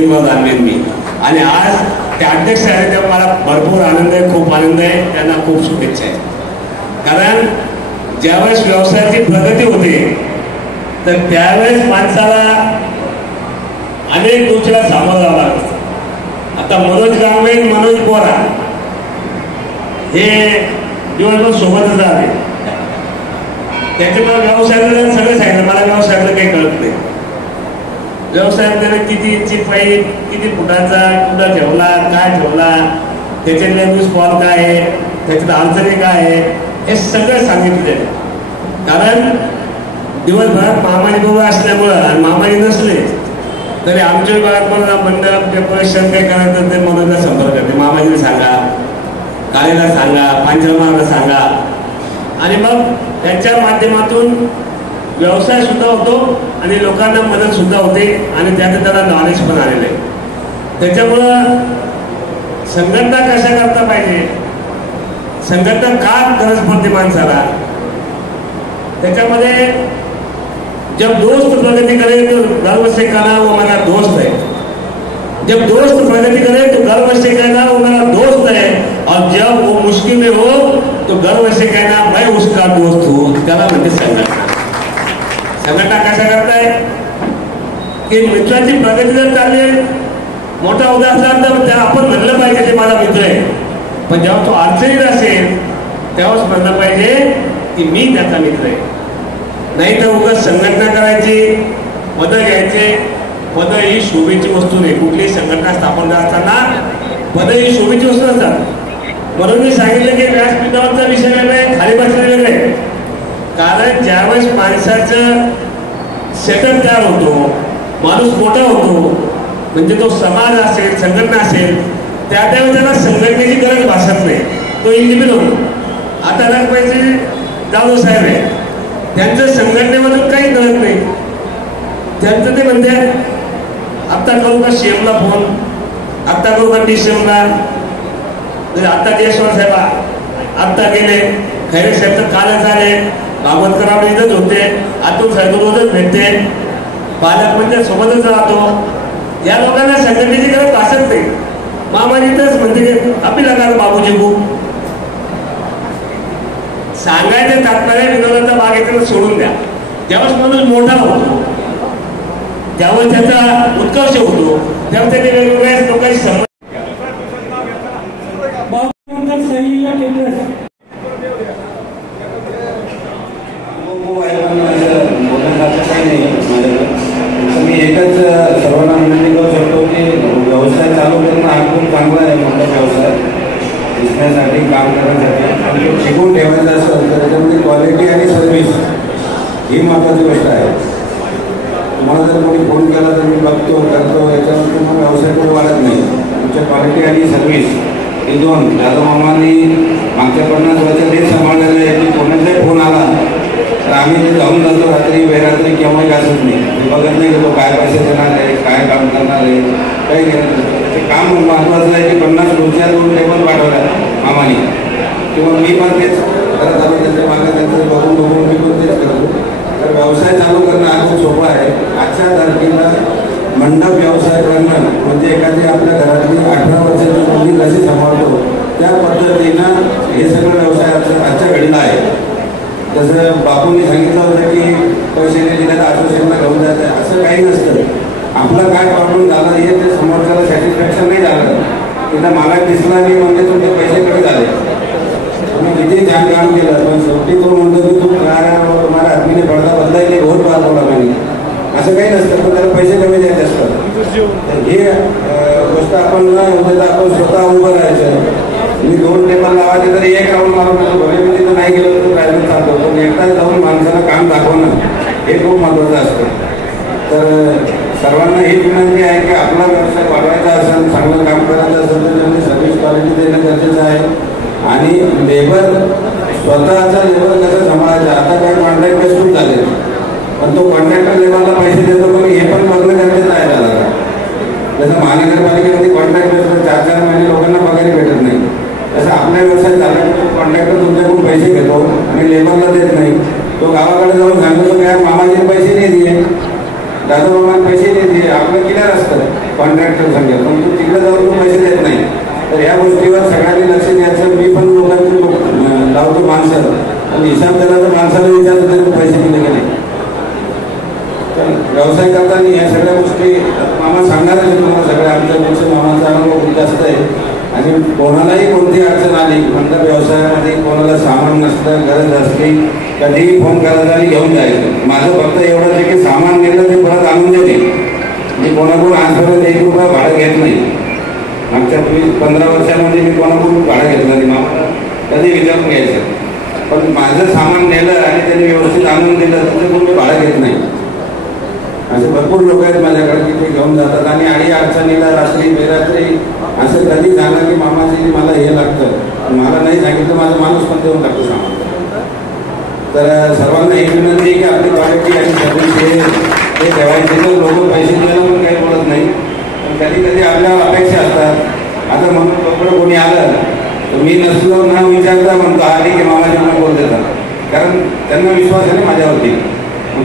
तुम्हाला जाणवेन मी. आणि आज ते अध्यक्ष आहे तेव्हा मला भरपूर आनंद आहे, खूप आनंद आहे. त्यांना खूप शुभेच्छा आहे. कारण ज्यावेळेस व्यवसायाची प्रगती होते तर त्यावेळेस माणसाला अनेक गोष्टीला सामोरं जावं लागतं. आता मनोज गांगवे, मनोज बोरा हे दिवसभर सोबतच आले. त्याच्यामुळे व्यवसायातलं सगळं सांगितलं. मला व्यवसायातलं काही कळत नाही. व्यवसायात त्याने किती इंची पाईप, किती फुटाचा, कुठं ठेवला, काय ठेवला, त्याच्यातल्या न्यूज काय आहे, त्याच्यात अडचणी काय आहे, हे सगळं सांगितलं. कारण दिवसभरात मामाजी बरोबर असल्यामुळं आणि मामाजी नसले तरी आमच्या विभागात मला मंडळ डेकोरेशन काही करायचं ते मनोजला संपर्क करते. मामाजीला सांगा, काळीला सांगा, पांचरमाला सांगा. आणि मग त्यांच्या माध्यमातून व्यवसाय सुद्धा होतो आणि लोकांना मदत सुद्धा होते आणि त्यात त्याला नॉलेज पण आलेलं आहे. त्याच्यामुळं संघटना कशा करता पाहिजे, संघटना का गरज पडते माणसाला, त्याच्यामध्ये जब दोस्त प्रगति करे तो गर्व से कहना वो मेरा दोस्त है. जब दोस्त प्रगति करे तो गर्व से कहना वो मेरा दोस्त है. और जब वो मुश्किल में हो तो गर्व से कहना मैं उसका दोस्त हूँ. त्याला म्हणते संघटना. संघटना कशा करताय की मित्राची प्रगती जर चालली, मोठा होता असला तर त्या आपण म्हणलं पाहिजे ते माझा मित्र आहे. पण जेव्हा तो अडचणीत असेल तेव्हाच म्हणलं पाहिजे की मी त्याचा मित्र आहे. नाही तर उगाच संघटना करायची, पद घ्यायचे. पद ही शोभेची वस्तू नाही. कुठलीही संघटना स्थापन असताना पद ही शोभेची वस्तू नसतात. म्हणून मी सांगितलं की व्यासपीठावरचा विषय वेगळा आहे, खाली बसलेला वेगळा आहे. कारण ज्यावेळेस माणसाचं सेटअप तयार होतो, माणूस मोठा होतो, म्हणजे तो समाज असेल, संघटना असेल, त्यावेळेस त्याला संघटनेची गरज भासत नाही. तो इंडिपेंडंट होतो. आता पैसे जाधव साहेब आहे, त्यांचं संघटनेमधून काही कळत नाही. त्यांचं ते म्हणते आत्ता करू का सीएमला फोन, आत्ता करू का DCMला. आत्ता जयस्वाल साहेब आत्ता गेले, खैरे साहेब तर कालच आले, भागवतकराव इथंच होते, अतुल साहेब रोजच भेटते, पालक म्हणजे सोबतच राहतो. या लोकांना संघटनेची गरज भासत नाही. मामाजीतच म्हणते आपली लागणार बाबूजी खूप सांगायचं तात्पर्य विनोदाचा भाग येतो सोडून द्या. ज्यावेळेस माणूस मोठा होतो, त्यावेळेस त्याचा उत्कर्ष होतो, त्यावेळेस त्याने वेगवेगळ्या लोकांशी संबंध. मी एकच सर्वांना विनंती करू शकतो की व्यवसाय चालू करणं हा खूप चांगला आहे. मोठा व्यवसाय दिसण्यासाठी, काम करण्यासाठी शिकून ठेवायचं असेल तर त्याच्यामध्ये क्वालिटी आणि सर्व्हिस ही महत्त्वाची गोष्ट आहे. तुम्हाला जर कोणी फोन केला तर मी बघतो, करतो, याच्यावर तुम्हाला व्यवसाय पुढे वाढत नाही. तुमच्या क्वालिटी आणि सर्व्हिस हे दोन. जाधव मामांनी मागच्या 50 वर्षात हे सांभाळलेलं आहे की कोणाचाही फोन आला तर आम्ही ते जाऊन जातो रात्री बेरात्री केव्हाही असत नाही. हे बघत नाही की तो काय पैसे देणार आहे, काय काम करणार आहे, काही घेणार. ते काम महत्त्वाचं आहे की 50 खुर्च्या 2 टेबल पाठवल्या मामाने, किंवा मी पण तेच करत आलो. त्याच्या मागे त्यांचं बघून मी पण तेच करतो. तर व्यवसाय चालू करणं हा खूप सोपं आहे. आजच्या तारखेला मंडप व्यवसाय करणं म्हणजे एखादी आपल्या घरातली 18 वर्षाची मुलगी कशी सांभाळतो त्या पद्धतीनं हे सगळं व्यवसाय आजच्या घडीला आहे. जसं बापूंनी सांगितलं होतं की पैसे नाही दिले तर असोसिएशनला घेऊन जायचं आहे, असं काही नसतं. आपला काय प्रॉब्लेम झाला हे ते समोरच्याला सॅटिस्फॅक्शन नाही झालं, तिथं मला दिसला नाही म्हणजे तुमचे पैसे कमी झाले. तुम्ही किती छान काम केलं, पण शेवटी तो म्हणतो की तू तुम्हाला आदमीने पडदा बदलाय नाही, बहुत बार बोला नाही, असं काही नसतं. पण त्याला पैसे कमी द्यायचे असतात. हे गोष्ट आपण न होतं आपण स्वतः उभं राहायचं. मी 2 टेबल लावायचे तरी 1 राऊंड मारून भले मी तिथं नाही गेलो तर प्रायव्हेट चालतो, पण एकटाच जाऊन माणसाला काम दाखवणं हे खूप महत्त्वाचं असतं. तर सर्वांना ही विनंती आहे की आपला व्यवसाय वाढवायचा असेल, चांगलं काम करायचं असेल तर त्यांनी सर्व्हिस क्वालिटी देणं गरजेचं आहे. आणि लेबर, स्वतःचा लेबर कसं सांभाळायचा. आता काय कॉन्ट्रॅक्टर सुरू झाले, पण तो कॉन्ट्रॅक्टर लेबरला पैसे देतो, पण हे पण बघणं गरजेचं आहे त्याला. जसं महानगरपालिकेमध्ये कॉन्ट्रॅक्टर 4-4 महिने लोकांना पगारी भेटत नाही, तसं आपल्या व्यवसाय झाला की कॉन्ट्रॅक्टर तुमच्याकडून पैसे घेतो आणि लेबरला देत नाही. तो गावाकडे जाऊन सांगतो की यार मामाचे पैसे नाही दिले, दादा मामाने पैसे नाही दिले, आपलं क्लिअर असतं. कॉन्ट्रॅक्टर संघ, पण तो तिकडे जाऊन तो पैसे देत नाही. तर ह्या गोष्टीवर सगळ्यांनी लक्ष द्यायचं. मी पण लोकांची लावतो माणसं, पण हिसाब दिला तर माणसाला विचारतो तरी पैसे दिले गेले. तर व्यवसाय करताना ह्या सगळ्या गोष्टी मामा सांगणारच आहे तुम्हाला सगळ्या. आमच्यापेक्षा मामाचा अनुभव खूप जास्त आहे. आणि कोणालाही कोणती अडचण आली मंडप व्यवसायामध्ये, कोणाला सामान नसलं, गरज असली, कधीही फोन करायचा आणि घेऊन जायचं. माझं फक्त एवढंच आहे की सामान नेलं ते परत आणून देते. मी कोणाकडून आजपर्यंत 1 रुपया भाडं घेत नाही. मागच्या 15 वर्षामध्ये मी कोणाकडून भाडं घेतलं नाही. मामा कधी विचारून घ्यायचं. पण माझं सामान नेलं आणि त्यांनी व्यवस्थित आणून दिलं त्याच्याकडून मी भाडं घेत नाही. असे भरपूर लोक आहेत माझ्याकडे की ते घेऊन जातात. आणि अडचणीला रात्री बेरात्री असं कधी झालं की मामाजी मला हे लागतं, मला नाही सांगितलं, माझा माणूस पण देऊन टाकतो सामान. तर सर्वांना ही विनंती आहे की आपली क्वालिटी आणि सर्व्हिस हे ठेवायचे. तर लोक पैसे द्यायला पण काही बोलत नाही, पण कधी कधी आपल्याला अपेक्षा असतात. आता म्हणून लोकडं कोणी आलं तर मी नसलो ना विचारता म्हणतो आली की मामाजी मला बोल देतात, कारण त्यांना विश्वास आहे ना माझ्यावरती.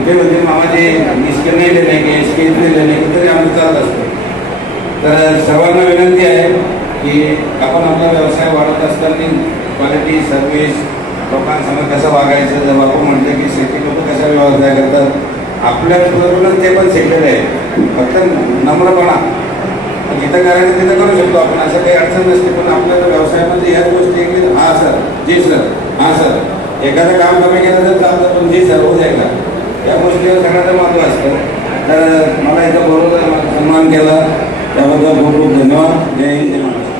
ते म्हणजे मामाजी इसके नाही लेणे की इसके इतने लेणे की तरी आम्ही चालत असतो. तर सर्वांना विनंती आहे की आपण आपला व्यवसाय वाढत असताना क्वालिटी सर्व्हिस, लोकांसमोर कसं वागायचं. जर बापू म्हटलं की शेती लोक कशा व्यवसाय करतात, आपल्याबरोबरच ते पण शिकलेले आहे. फक्त नम्रपणा जिथं करायचं तिथं करू शकतो आपण, असं काही अडचण नसते. पण आपल्या व्यवसायामध्ये ह्याच गोष्टी आहे की हा सर, जी सर, हां सर, एखादं काम कमी केलं तर चालतं, पण जी सर होऊ द्या का, या गोष्टीवर सगळ्याचं महत्त्व असतं. तर मला इथं बरोबर सन्मान केला त्याबद्दल खूप खूप धन्यवाद. जय हिंद, जय महाराष्ट्र.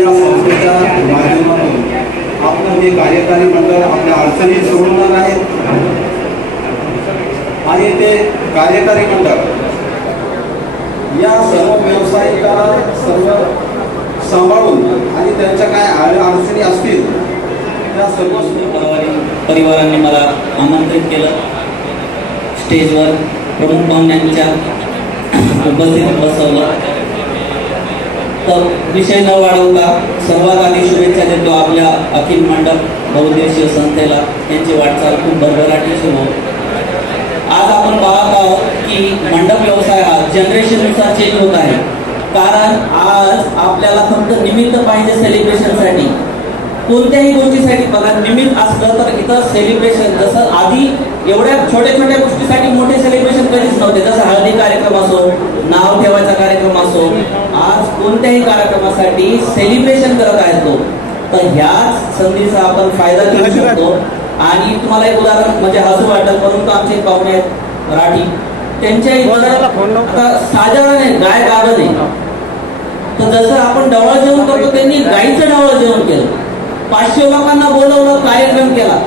या संस्थेच्या माध्यमातून आपलं जे कार्यकारी मंडळ आपल्या अडचणी सोडवणार आहेत आणि ते कार्यकारी मंडळ या सर्व व्यावसायिकाला सर्व सांभाळून आणि त्यांच्या काय अडचणी असतील त्या सर्व परिवारांनी मला आमंत्रित केलं. स्टेजवर प्रमुख पाहुण्यांच्या उपस्थितीत बसवलं. तर विषय न वाढवता सर्वात आधी शुभेच्छा देतो आपल्या अखिल मंडप बहुउद्देशीय संस्थेला. त्यांची वाटचाल खूप भरभराटीची हो. आज आपण पाहत आहोत की मंडप व्यवसाय हा जनरेशननुसार चेंज होत आहे. कारण आज आपल्याला फक्त निमित्त पाहिजे सेलिब्रेशनसाठी, कोणत्याही गोष्टीसाठी. बघा, निमित्त असलं तर इथं सेलिब्रेशन, जसं आधी एवढ्या छोट्या छोट्या गोष्टीसाठी मोठे सेलिब्रेशन कधीच नव्हते. जसं हळदी कार्यक्रम असो, नाव ठेवायचा कार्यक्रम असो, आज कोणत्याही कार्यक्रमासाठी सेलिब्रेशन करत आहेत लोक. तर ह्याच संधीचा आपण फायदा घेऊ शकतो. आणि तुम्हाला एक उदाहरण म्हणजे हसू वाटेल, परंतु आमचे पाहुणे आहेत मराठी, त्यांच्या आता साधारण गाय गाभण आहे. तर जसं आपण ढवळं जेवण करतो, त्यांनी गाईचं ढवळं जेवण केलं. 500 लोकांना बोलवलं, कार्यक्रम केला.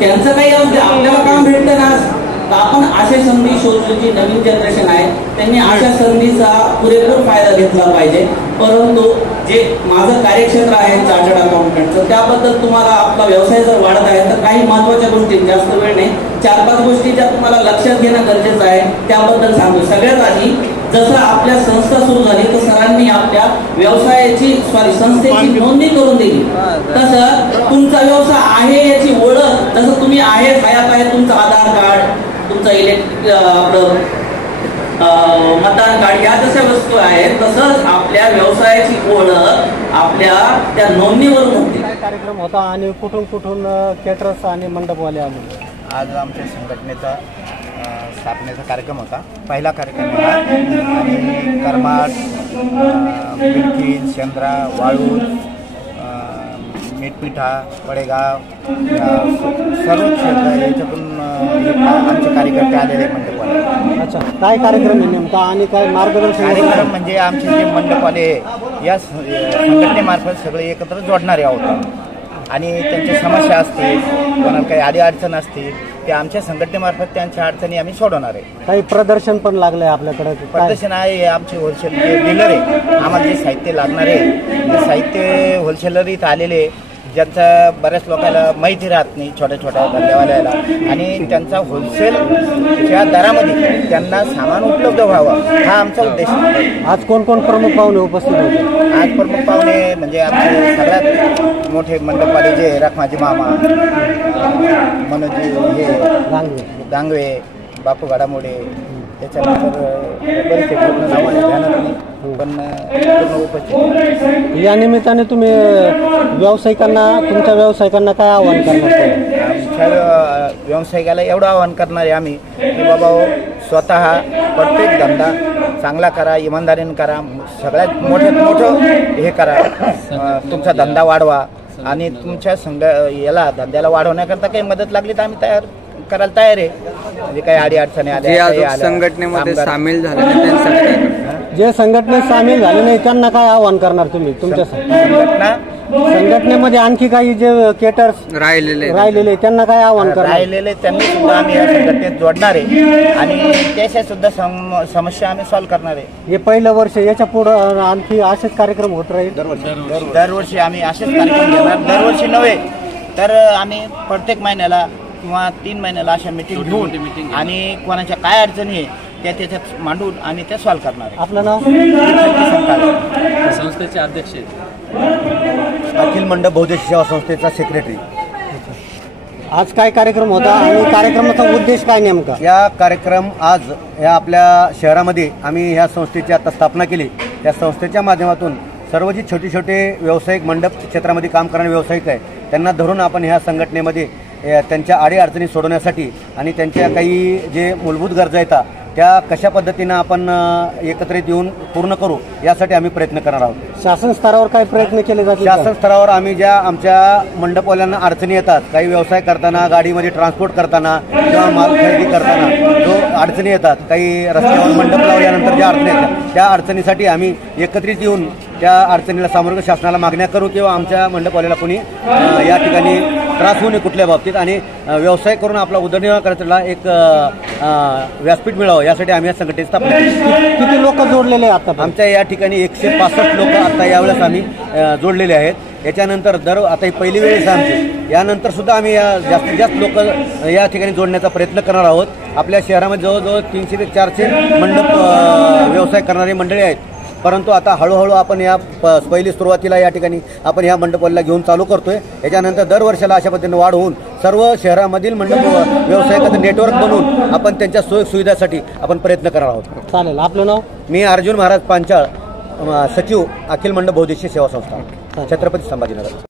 त्यांचं काही आपल्याला काम भेटतं ना. तर आपण अशा संधी शोधून, जी नवीन जनरेशन आहे त्यांनी अशा संधीचा पुरेपूर फायदा घेतला पाहिजे. परंतु जे माझं कार्यक्षेत्र आहे चार्टर्ड अकाउंटंटचं, त्याबद्दल तुम्हाला आपला व्यवसाय जर वाढत आहे तर काही महत्त्वाच्या गोष्टी, जास्त वेळ नाही, 4-5 गोष्टी ज्या तुम्हाला लक्षात घेणं गरजेचं आहे त्याबद्दल सांगतो. सगळ्यात आधी जसं आपल्या संस्था सुरू झाली तर सरांनी आपल्या व्यवसायाची संस्थेची नोंदणी करून दिली. तसं तुमचा व्यवसाय आहे याची ओळख, जसं तुम्ही आहे हयात आहे, तुमचं आधार कार्ड, तुमचं आपलं मतदान कार्ड, या जशा वस्तू आहेत, तसंच आपल्या व्यवसायाची ओळख आपल्या त्या नोंदणीवरून होते. काय कार्यक्रम होता आणि कुठून कुठून केटरर्स आणि मंडपवाले आले? आज आमच्या संघटनेचा स्थापनेचा कार्यक्रम होता. पहिला कार्यक्रम होता आणि करमाड, बिडकी, शेंद्रा, वाळूर, मेटपिठा, पडेगाव सर्व याच्यातून आमचे कार्यकर्ते आलेले मंडपवाले. अच्छा, काय कार्यक्रम आहे नेमका आणि काय मार्गदर्शन? कार्यक्रम म्हणजे आमचे जे मंडपवाले या संघटनेमार्फत सगळे एकत्र जोडणारे आहोत आणि त्यांच्या समस्या असतील, कोणाला काही अडचण असतील, ते आमच्या संघटनेमार्फत त्यांच्या अडचणी आम्ही सोडवणार आहे. काही प्रदर्शन पण लागलंय आपल्याकडे? प्रदर्शन आहे, आमचे होलसेल जे डीलर आहे, आम्हाला जे साहित्य लागणार आहे ते साहित्य होलसेलर इथं आलेले, ज्यांचा बऱ्याच लोकांना माहिती राहत नाही, छोट्या छोट्या धंद्यावाल्याला, आणि त्यांचा होलसेलच्या दरामध्ये त्यांना सामान उपलब्ध व्हावं हा आमचा उद्देश आहे. आज कोण कोण प्रमुख पाहुणे उपस्थित होते? आज प्रमुख पाहुणे म्हणजे आमचे सगळ्यात मोठे मंडपवाले जे रखमाजी मामा, मनोजी हे दांगवे, बापू घडामोडे, त्याच्यानंतर बरेचसे पूर्ण नावाने ध्यानात नाही, पण पूर्ण उपस्थित. या निमित्ताने तुम्ही तुमच्या व्यावसायिकांना काय आवाहन करणार? आमच्या व्यावसायिकाला एवढं आवाहन करणार आहे आम्ही की बाबा हो, स्वतः प्रत्येक धंदा चांगला करा, इमानदारीने करा, सगळ्यात मोठं हे करा, तुमचा धंदा वाढवा आणि तुमच्या याला धंद्याला वाढवण्याकरता काही मदत लागली तर आम्ही करायला तयार आहे. म्हणजे काही अडीअडचणी आल्या, संघटनेमध्ये सामील झाले त्यांच्यासाठी जे संघटनेत सामील झाले नाही त्यांना काय आवाहन करणार तुम्ही? तुमच्या संघटनेमध्ये आणखी काही जे केटर्स राहिलेले त्यांना काय आवाहन करणार? राहिलेले त्यांनी सुद्धा आम्ही या संघटनेत जोडणार आहे आणि त्याच्या सुद्धा समस्या आम्ही सॉल्व्ह करणार आहे. हे पहिलं वर्ष, याच्या पुढं आणखी असेच कार्यक्रम होत राहील? दरवर्षी आम्ही असेच कार्यक्रम घेणार. दरवर्षी नव्हे तर आम्ही प्रत्येक महिन्याला किंवा 3 महिन्याला अशा मीटिंग घेऊन आणि कोणाच्या काय अडचणी आहे त्या त्याच्यात मांडून आम्ही त्या सॉल्व्ह करणार आहे. आपलं नाव? संस्थेचे अध्यक्ष अखिल मंडप बौद्धिक सेवा संस्थेचा सेक्रेटरी. आज काय कार्यक्रम होता आणि कार्यक्रमाचा उद्देश काय नेमका? या कार्यक्रम आज या आपल्या शहरामध्ये आम्ही ह्या संस्थेची आता स्थापना केली. त्या संस्थेच्या माध्यमातून सर्व जी छोटे व्यावसायिक मंडप क्षेत्रामध्ये काम करणारे व्यावसायिक आहे त्यांना धरून आपण ह्या संघटनेमध्ये त्यांच्या अडीअडचणी सोडवण्यासाठी आणि त्यांच्या काही जे मूलभूत गरजा आहेत त्या कशा पद्धतीनं आपण एकत्रित येऊन पूर्ण करू यासाठी आम्ही प्रयत्न करणार आहोत. शासन स्तरावर काय प्रयत्न केले जातील? शासन स्तरावर आम्ही ज्या आमच्या मंडपवाल्यांना अडचणी येतात, काही व्यवसाय करताना, गाडीमध्ये ट्रान्सपोर्ट करताना किंवा माल खरेदी करताना जो अडचणी येतात, काही रस्त्यावर मंडप लावल्यानंतर ज्या अडचणी येतात त्या अडचणीसाठी आम्ही एकत्रित येऊन त्या अडचणीला सामोरं शासनाला मागण्या करू किंवा आमच्या मंडपवाल्याला कोणी या ठिकाणी त्रास होऊ नये कुठल्या बाबतीत आणि व्यवसाय करून आपला उदरनिर्वाह करायला एक व्यासपीठ मिळावं यासाठी आम्ही या संघटनेची स्थापना केली. किती लोक जोडलेले आता? आमच्या या ठिकाणी 165 लोक आता यावेळेस आम्ही जोडलेले आहेत. याच्यानंतर आता ही पहिली वेळेस आमची, यानंतर सुद्धा आम्ही जास्तीत जास्त लोक या ठिकाणी जोडण्याचा प्रयत्न करणार आहोत. आपल्या शहरामध्ये जवळजवळ 300 ते 400 मंडप व्यवसाय करणारी मंडळी आहेत. परंतु आता हळूहळू आपण या पहिली सुरुवातीला या ठिकाणी आपण ह्या मंडपाला घेऊन चालू करतोय. याच्यानंतर दरवर्षाला अशा पद्धतीने वाढ होऊन सर्व शहरामधील मंडप व्यावसायिकांचं नेटवर्क बनवून आपण त्यांच्या सोयी सुविधासाठी आपण प्रयत्न करणार आहोत. चालेल. आपलं नाव? मी अर्जुन महाराज पांचाळ, सचिव अखिल मंडप बौद्धिक सेवा संस्था, छत्रपती संभाजीनगर.